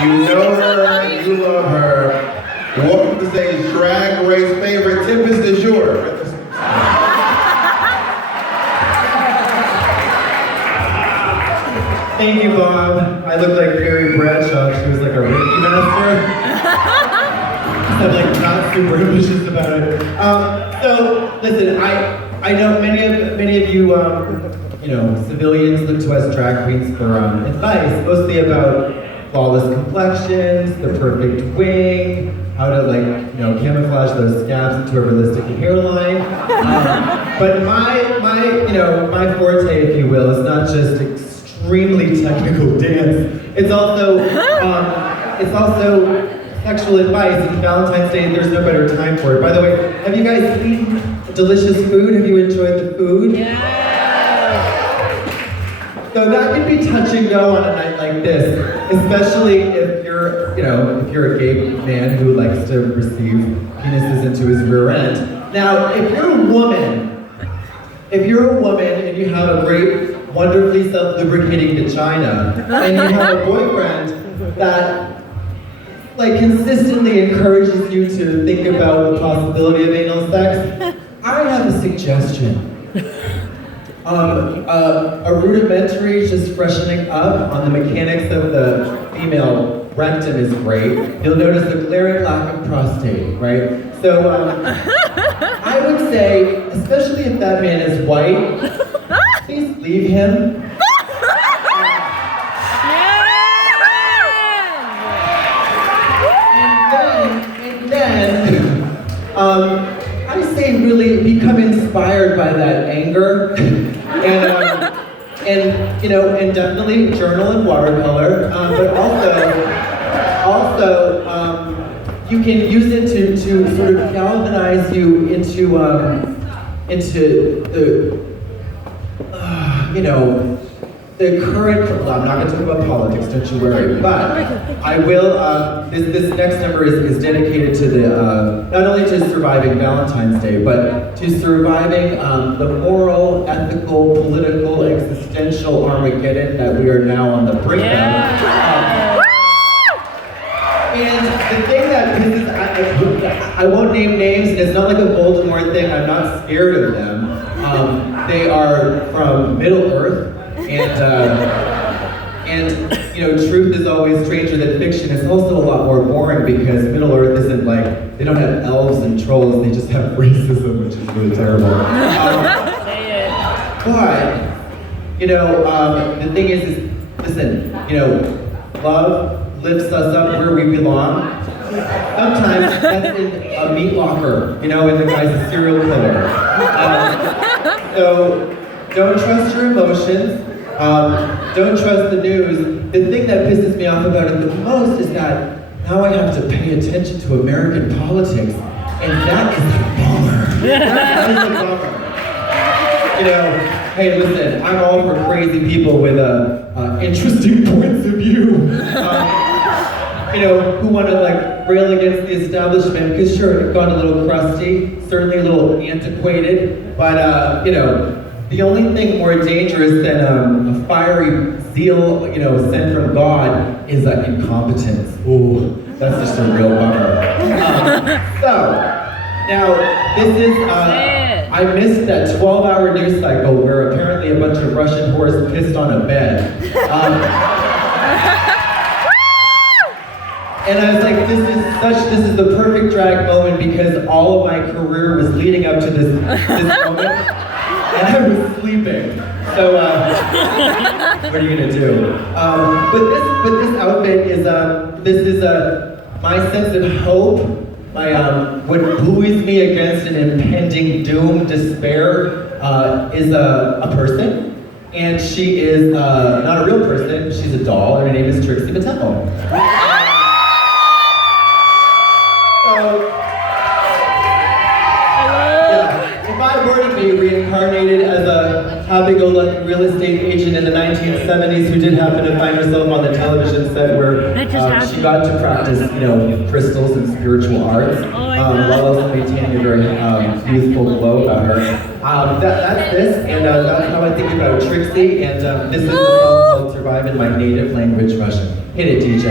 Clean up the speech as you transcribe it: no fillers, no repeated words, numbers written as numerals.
You know her, you love her. Welcome to say Drag Race favorite, Tempest de Jour. Thank you, Bob. I look like Carrie Bradshaw. She was like a Reiki master. I'm like not super ambitious about it. So listen, I know many of you, civilians look to us drag queens for advice, mostly about flawless complexions, the perfect wing, how to camouflage those scabs into a realistic hairline. But my forte, if you will, is not just extremely technical dance. It's also sexual advice, and Valentine's Day, there's no better time for it. By the way, have you guys eaten delicious food? Have you enjoyed the food? Yeah. So that can be touch and go on a night like this, especially if you're a gay man who likes to receive penises into his rear end. Now, if you're a woman and you have a great, wonderfully self-lubricating vagina, and you have a boyfriend that consistently encourages you to think about the possibility of anal sex, I have a suggestion. A rudimentary just freshening up on the mechanics of the female rectum is great. You'll notice a glaring lack of prostate, right? So I would say, especially if that man is white, please leave him. I say really become inspired by that anger, and definitely journal in watercolor, but also you can use it to sort of galvanize you into the current, well, I'm not going to talk about politics, don't you worry, but I will, this next number is dedicated to not only to surviving Valentine's Day, but to surviving the moral, ethical, political, existential Armageddon that we are now on the brink of. And the thing that pisses, I won't name names, and it's not like a Voldemort thing, I'm not scared of them. They are from Middle Earth. And truth is always stranger than fiction. It's also a lot more boring because Middle Earth isn't they don't have elves and trolls, they just have racism, which is really terrible. But, the thing is listen, love lifts us up where we belong. Sometimes that's in a meat locker, and the guy's a serial killer. So, don't trust your emotions. Don't trust the news. The thing that pisses me off about it the most is that now I have to pay attention to American politics, and that is a bummer. That is a bummer. Hey, listen, I'm all for crazy people with interesting points of view. Who want to rail against the establishment, because sure, it's gone a little crusty, certainly a little antiquated, but the only thing more dangerous than a fiery zeal, sent from God is incompetence. Ooh, that's just a real bummer. So, now, this is, I missed that 12-hour news cycle where apparently a bunch of Russian whores pissed on a bed. And I was like, this is the perfect drag moment because all of my career was leading up to this moment. And I was sleeping, so what are you gonna do? But this outfit is my sense of hope, what buoys me against an impending doom, despair, is a person, and she is not a real person. She's a doll, and her name is Trixie Mattel. If I were to be reincarnated as a happy-go-lucky real estate agent in the 1970s who did happen to find herself on the television set where she got to practice, crystals and spiritual arts, while also maintaining a very youthful glow about her. That's this, and that's how I think about Trixie, and this is a song called Survive in My Native Language, Russian. Hit it, DJ.